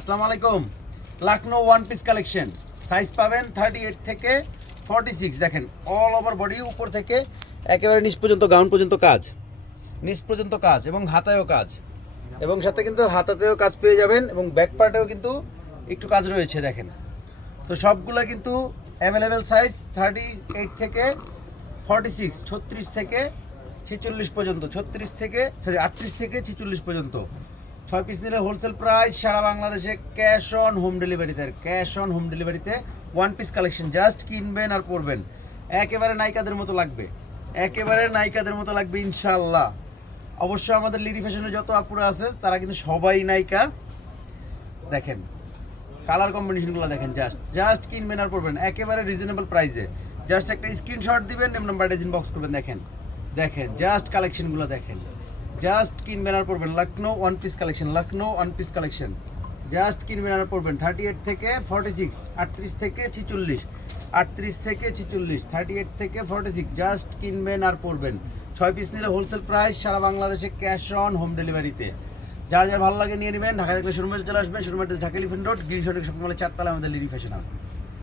আসসালামু আলাইকুম। Lucknow one piece collection size পাবেন 38 থেকে 46। দেখেন অল ওভার বডি, উপর থেকে একেবারে নিচ পর্যন্ত, গাউন পর্যন্ত কাজ, নিচ পর্যন্ত কাজ এবং হাতায়ও কাজ, এবং সাথে কিন্তু হাতাতেও কাজ পেয়ে যাবেন এবং ব্যাক পার্টেও কিন্তু একটু কাজ রয়েছে। দেখেন তো সবগুলা কিন্তু অ্যাভেলেবেল সাইজ 38 থেকে 46, 36 থেকে 46 পর্যন্ত, 38 থেকে 46 পর্যন্ত। 6 পিস নিলে হোলসেল প্রাইস, সারা বাংলাদেশে ক্যাশ অন হোম ডেলিভারিতে, ক্যাশ অন হোম ডেলিভারিতে ওয়ান পিস কালেকশন জাস্ট কিনবেন আর পরবেন। একেবারে নায়িকাদের মতো লাগবে, একেবারে নায়িকাদের মতো লাগবে ইনশাআল্লাহ। অবশ্যই আমাদের লিডি ফ্যাশনে যত আপুরা আছে তারা কিন্তু সবাই নায়িকা। দেখেন কালার কম্বিনেশনগুলো দেখেন, জাস্ট কিনবেন আর পরবেন একেবারে রিজনেবল প্রাইসে। জাস্ট একটা স্ক্রিনশট দিবেন, নাম্বার ডিজাইন বক্স করবেন। দেখেন জাস্ট কালেকশনগুলো দেখেন, জাস্ট কিনবেন আর পরবেন। Lucknow one piece collection, Lucknow one piece collection just কিনবেন আর পরবেন। 38 থেকে 46, 38 থেকে 46, 38 থেকে 46, 38 থেকে 46 জাস্ট কিনবেন আর পরবেন। 6 পিস নিলে হোলসেল প্রাইস, সারা বাংলাদেশে ক্যাশ অন হোম ডেলিভারিতে। যার ভালো লাগে নিয়ে নেবেন। ঢাকা থেকে শোরুমে চলে আসবেন। শোরুমের Dhaka elephant road, green shopping মলে 4 তলায় আমাদের লিডি ফ্যাশন হাউস।